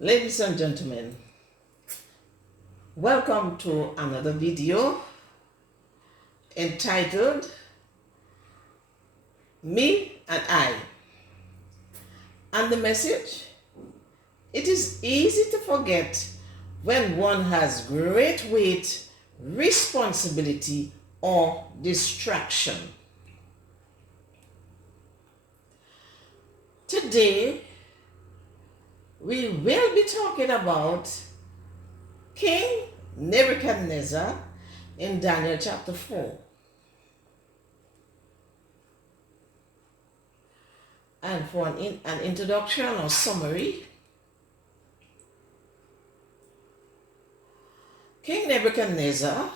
Ladies and gentlemen, welcome to another video entitled Me and I. And the message: it is easy to forget when one has great weight, responsibility, or distraction. Today, we will be talking about King Nebuchadnezzar in Daniel chapter 4. And for an introduction or summary, King Nebuchadnezzar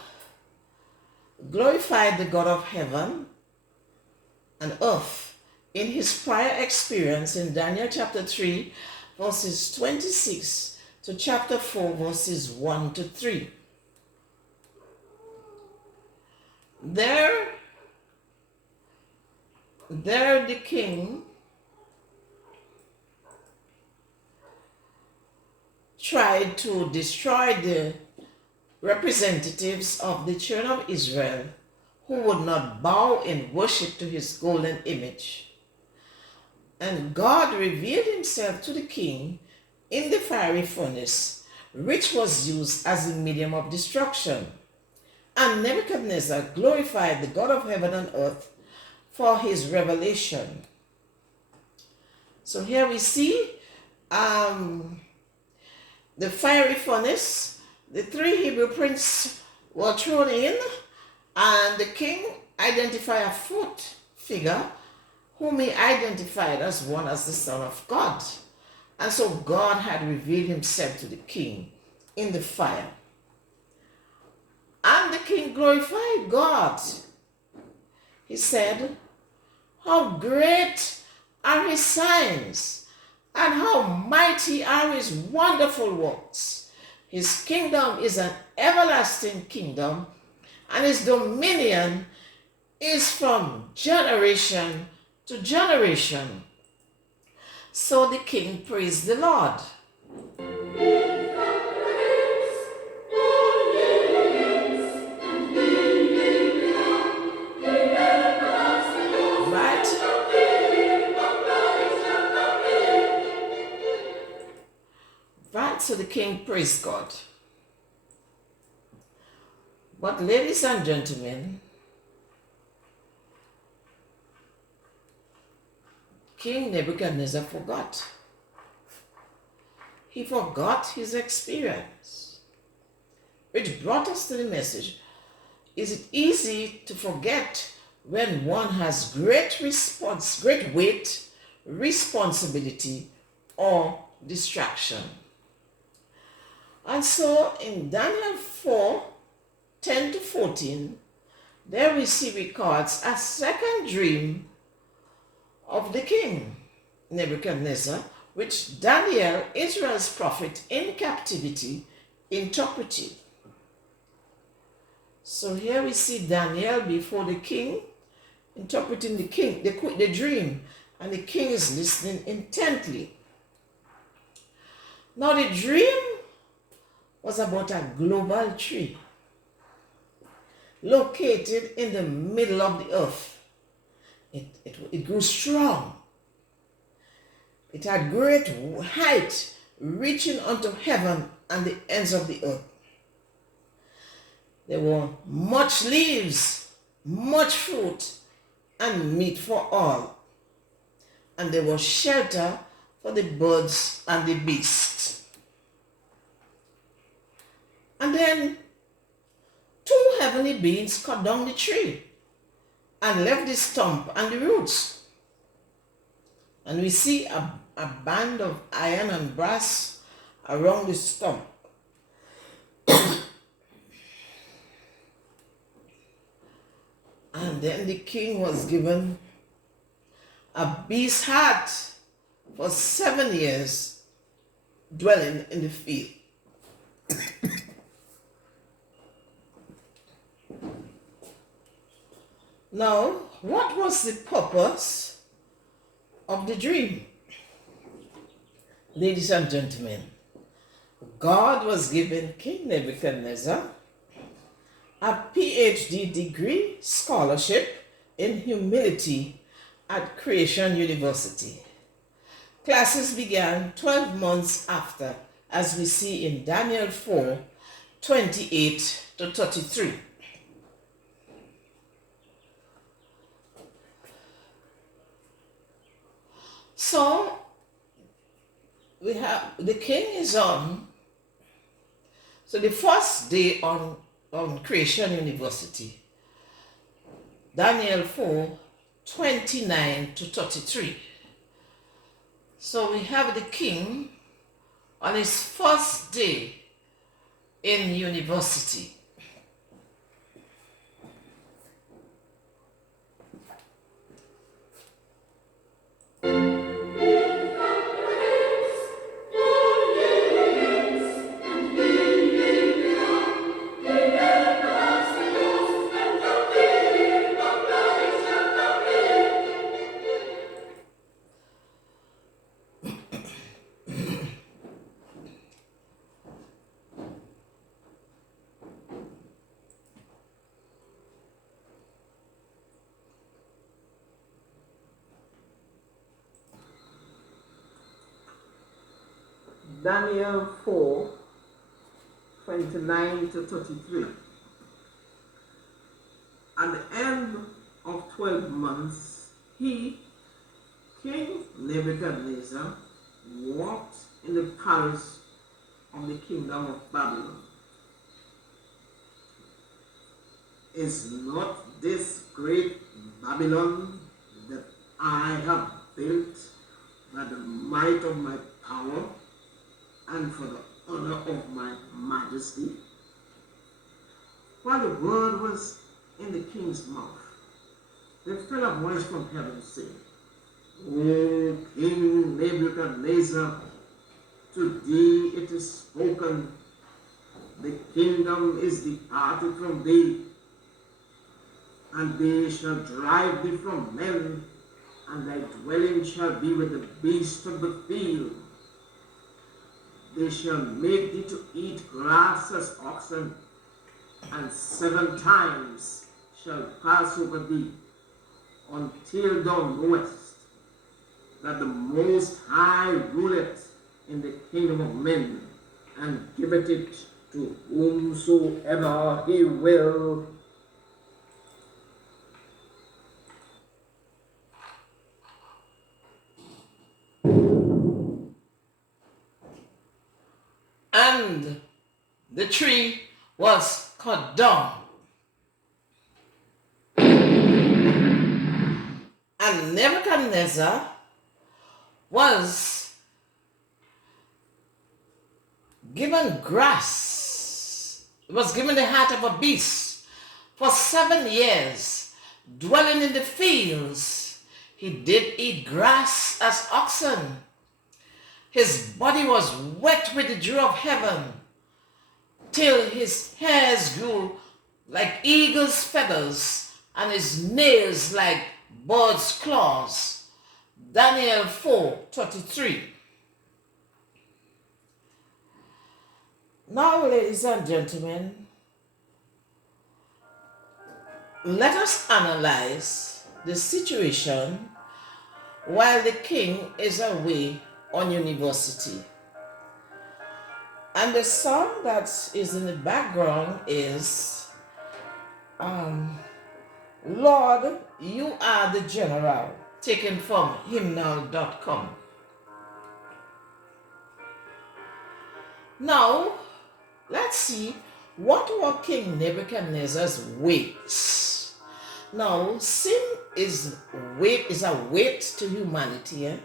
glorified the God of heaven and earth in his prior experience in Daniel chapter 3 verses 26 to chapter 4 verses 1 to 3. There the king tried to destroy the representatives of the children of Israel who would not bow in worship to his golden image. And God revealed himself to the king in the fiery furnace, which was used as a medium of destruction. And Nebuchadnezzar glorified the God of heaven and earth for his revelation. So here we see the fiery furnace. The three Hebrew princes were thrown in, and the king identified a fourth figure whom he identified as one as the Son of God. And so God had revealed himself to the king in the fire. And the king glorified God. He said, "How great are his signs, and how mighty are his wonderful works. His kingdom is an everlasting kingdom, and his dominion is from generation to generation." So the king praised the Lord. Right? Right, so the king praised God. But ladies and gentlemen, King Nebuchadnezzar forgot. He forgot his experience, which brought us to the message: is it easy to forget when one has great weight, responsibility, or distraction? And so in Daniel 4, 10 to 14, there we see records a second dream of the king Nebuchadnezzar, which Daniel, Israel's prophet in captivity, interpreted. So here we see Daniel before the king, interpreting the dream, and the king is listening intently. Now the dream was about a global tree located in the middle of the earth. It grew strong. It had great height, reaching unto heaven and the ends of the earth. There were much leaves, much fruit, and meat for all. And there was shelter for the birds and the beasts. And then two heavenly beings cut down the tree and left the stump and the roots. And we see a band of iron and brass around the stump. And then the king was given a beast's heart for 7 years, dwelling in the field. Now, what was the purpose of the dream? Ladies and gentlemen, God was giving King Nebuchadnezzar a PhD degree scholarship in humility at Creation University. Classes began 12 months after, as we see in Daniel 4:28 to 33. So we have the king is on. So the first day on Creation University, Daniel 4:29 to 33. So we have the king on his first day in university. Daniel 4:29 to 33. At the end of 12 months, he, King Nebuchadnezzar, walked in the palace of the kingdom of Babylon. Is not this great Babylon that I have built by the might of my power and for the honor of my majesty? While the word was in the king's mouth, there fell a voice from heaven saying, O King Nebuchadnezzar, to thee it is spoken, the kingdom is departed from thee, and they shall drive thee from men, and thy dwelling shall be with the beasts of the field. They shall make thee to eat grass as oxen, and 7 times shall pass over thee, until thou knowest that the Most High ruleth in the kingdom of men, and giveth it to whomsoever he will. And the tree was cut down. And Nebuchadnezzar was given grass. He was given the heart of a beast for 7 years, dwelling in the fields. He did eat grass as oxen. His body was wet with the dew of heaven, till his hairs grew like eagle's feathers, and his nails like bird's claws. Daniel 4:33. Now, ladies and gentlemen, let us analyze the situation while the king is away on university. And the song that is in the background is Lord, You Are the General, taken from hymnal.com. Now, let's see what were King Nebuchadnezzar's weights. Now, sin is a weight to humanity.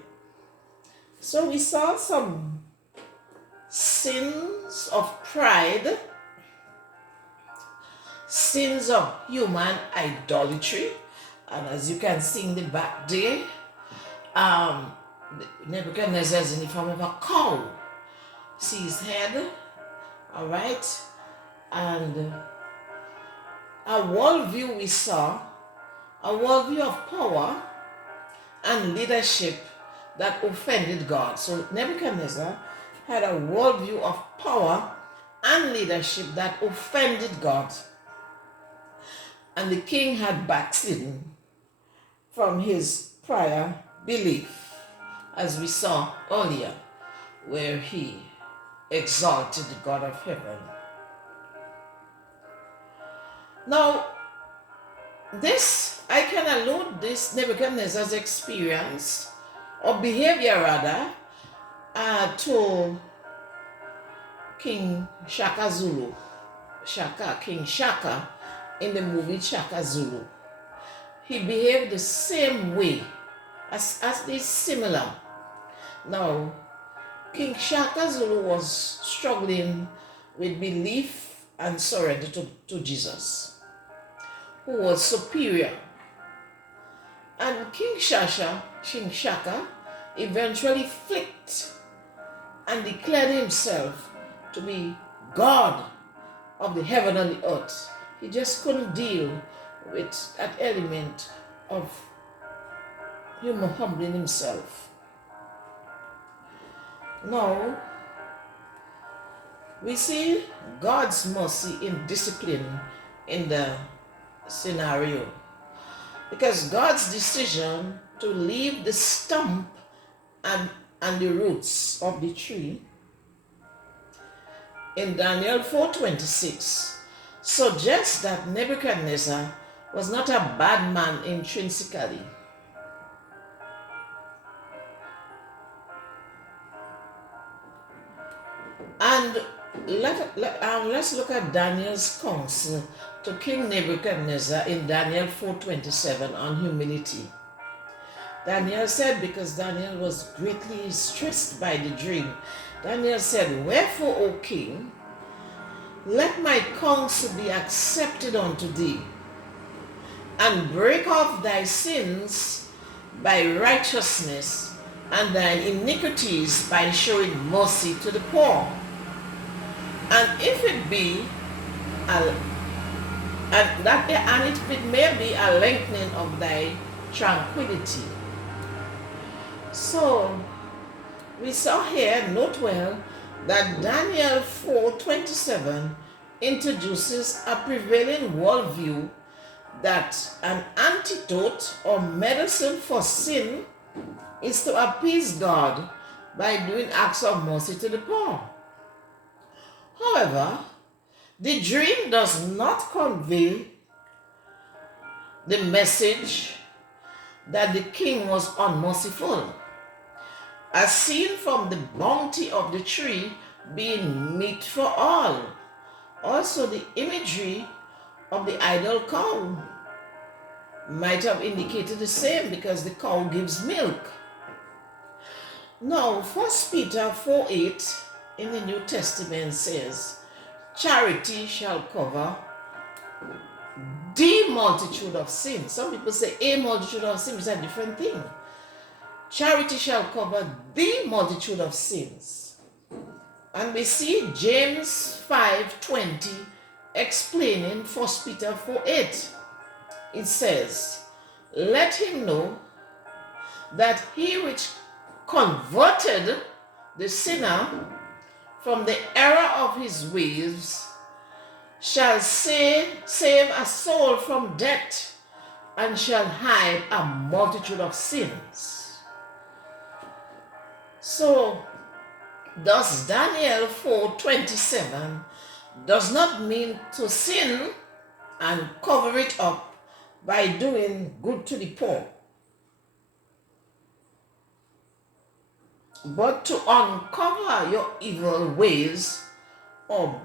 So we saw some sins of pride, sins of human idolatry, and as you can see in the back there, Nebuchadnezzar is in the form of a cow. See his head, all right, and a worldview we saw, a worldview of power and leadership that offended God. So Nebuchadnezzar had a worldview of power and leadership that offended God, and the king had backslidden from his prior belief, as we saw earlier, where he exalted the God of heaven. Now, this, I can allude this Nebuchadnezzar's experience, or behavior rather, to King Shaka Zulu, King Shaka in the movie Shaka Zulu. He behaved the same way, as is similar. Now, King Shaka Zulu was struggling with belief and surrender to Jesus, who was superior. And King Shaka, eventually flipped and declared himself to be God of the heaven and the earth. He just couldn't deal with that element of humbling himself. Now, we see God's mercy in discipline in the scenario, because God's decision to leave the stump and the roots of the tree in Daniel 4:26 suggests that Nebuchadnezzar was not a bad man intrinsically. And let's look at Daniel's counsel to King Nebuchadnezzar in Daniel 4:27 on humility. Daniel said, because Daniel was greatly stressed by the dream, Daniel said, "Wherefore, O king, let my counsel be accepted unto thee, and break off thy sins by righteousness, and thine iniquities by showing mercy to the poor. And if it be it may be a lengthening of thy tranquility." So we saw here, note well, that Daniel 4:27 introduces a prevailing worldview that an antidote or medicine for sin is to appease God by doing acts of mercy to the poor. However, the dream does not convey the message that the king was unmerciful, as seen from the bounty of the tree being meat for all. Also, the imagery of the idol cow might have indicated the same, because the cow gives milk. Now, 1 Peter 4:8 in the New Testament says, "Charity shall cover the multitude of sins." Some people say a multitude of sins is a different thing. Charity shall cover the multitude of sins. And we see James 5:20 explaining 1 Peter 4:8. It says, "Let him know that he which converted the sinner from the error of his ways shall save a soul from death, and shall hide a multitude of sins." So, thus Daniel 4:27 does not mean to sin and cover it up by doing good to the poor, but to uncover your evil ways or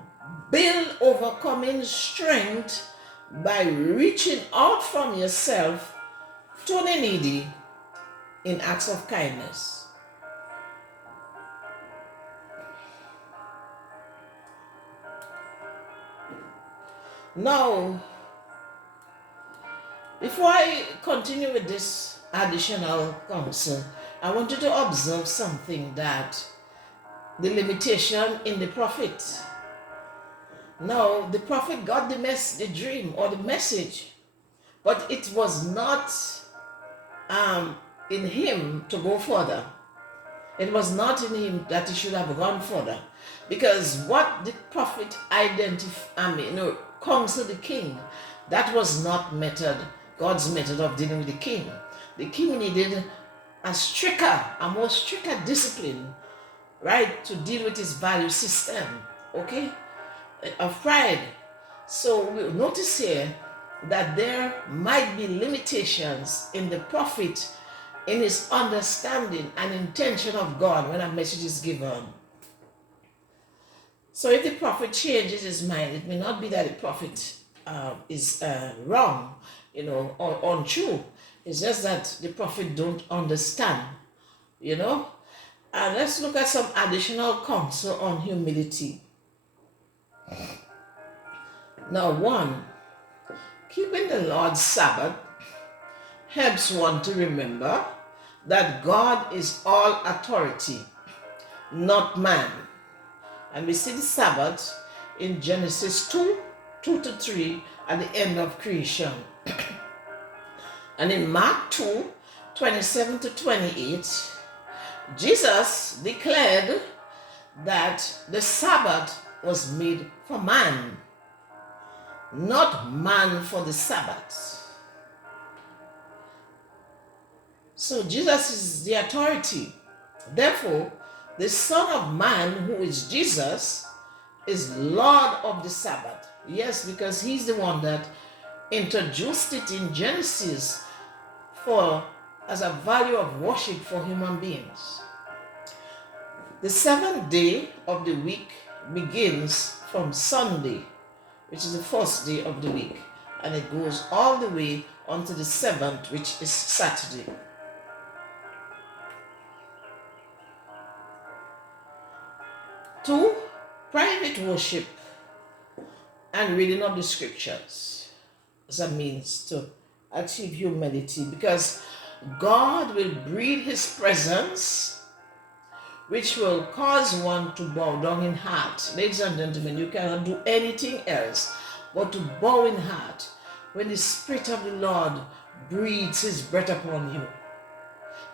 build overcoming strength by reaching out from yourself to the needy in acts of kindness. Now, before I continue with this additional counsel, I want you to observe something, that the limitation in the prophet. Now, the prophet got the dream or the message, but it was not in him to go further. It was not in him that he should have gone further. Because what the prophet counsel the king, that was not God's method of dealing with the king. The king needed a more stricter discipline, right, to deal with his value system, okay, of pride. So we notice here that there might be limitations in the prophet in his understanding and intention of God when a message is given. So if the prophet changes his mind, it may not be that the prophet is wrong, or untrue. It's just that the prophet don't understand, And let's look at some additional counsel on humility. Now, one, keeping the Lord's Sabbath helps one to remember that God is all authority, not man. And we see the Sabbath in Genesis 2:2-3 at the end of creation. And in Mark 2:27-28, Jesus declared that the Sabbath was made for man, not man for the Sabbath. So Jesus is the authority. Therefore, the Son of Man, who is Jesus, is Lord of the Sabbath. Yes, because he's the one that introduced it in Genesis as a value of worship for human beings. The seventh day of the week begins from Sunday, which is the first day of the week, and it goes all the way unto the seventh, which is Saturday. 2, private worship and reading of the scriptures as a means to achieve humility, because God will breathe his presence, which will cause one to bow down in heart. Ladies and gentlemen, you cannot do anything else but to bow in heart when the Spirit of the Lord breathes his breath upon you.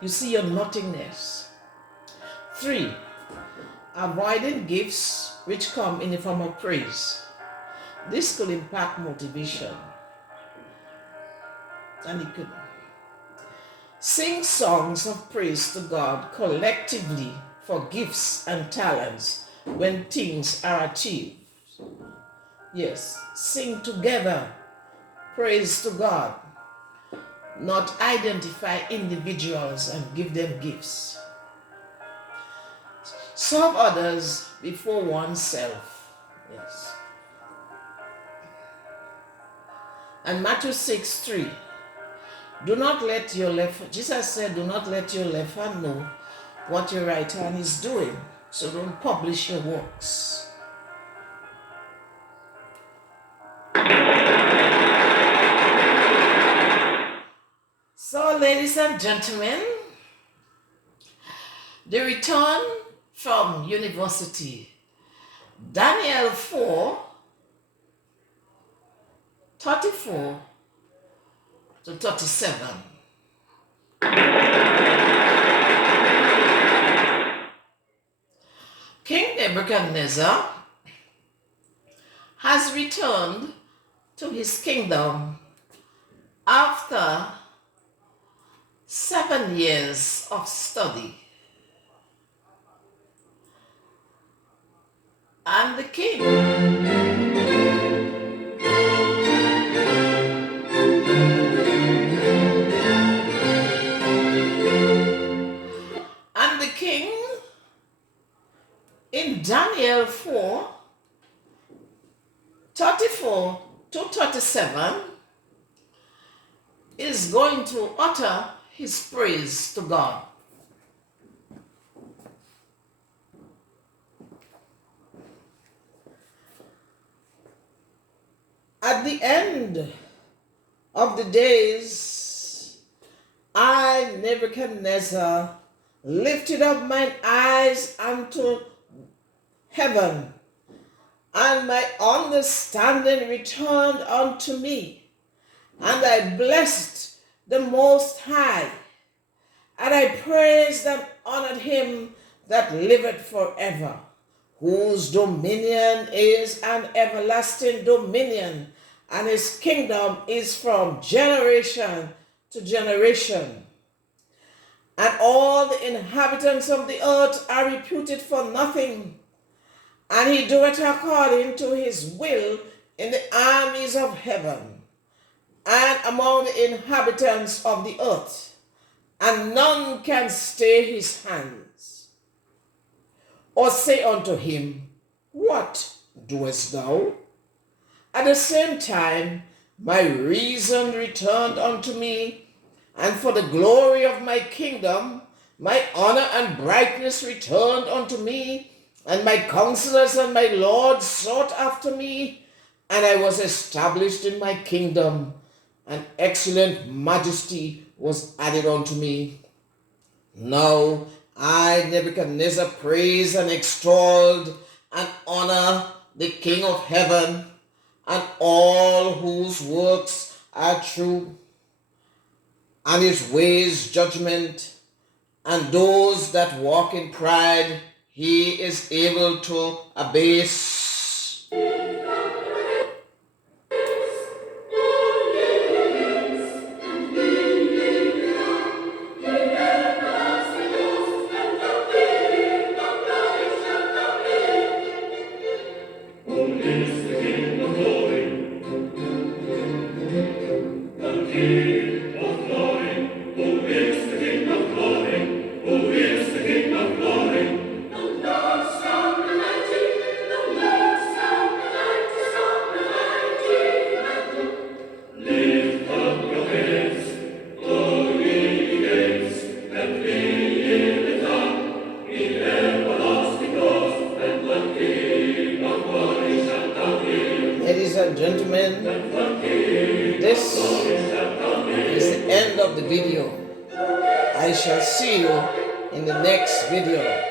You see your nothingness. 3, avoiding gifts which come in the form of praise. This could impact motivation. And it could sing songs of praise to God collectively for gifts and talents when things are achieved. Yes, sing together, praise to God, not identify individuals and give them gifts. Serve others before oneself. Yes. And Matthew 6:3. Do not let your left, Jesus said, do not let your left hand know what your right hand is doing. So don't publish your works. So, ladies and gentlemen, the return from university. Daniel 4:34-37. King Nebuchadnezzar has returned to his kingdom after 7 years of study. And the king in Daniel 4:34-37 is going to utter his praise to God. At the end of the days, I, Nebuchadnezzar, lifted up mine eyes unto heaven, and my understanding returned unto me, and I blessed the Most High, And I praised and honored him that liveth forever, whose dominion is an everlasting dominion, and his kingdom is from generation to generation. And all the inhabitants of the earth are reputed for nothing, and he doeth according to his will in the armies of heaven, and among the inhabitants of the earth, and none can stay his hands, or say unto him, What doest thou? At the same time, my reason returned unto me, and for the glory of my kingdom, my honor and brightness returned unto me, and my counselors and my lords sought after me, and I was established in my kingdom, and excellent majesty was added unto me. Now I, Nebuchadnezzar, praise and extol and honor the King of heaven, and all whose works are true, and his ways judgment, and those that walk in pride he is able to abase. Ladies and gentlemen, this is the end of the video. I shall see you in the next video.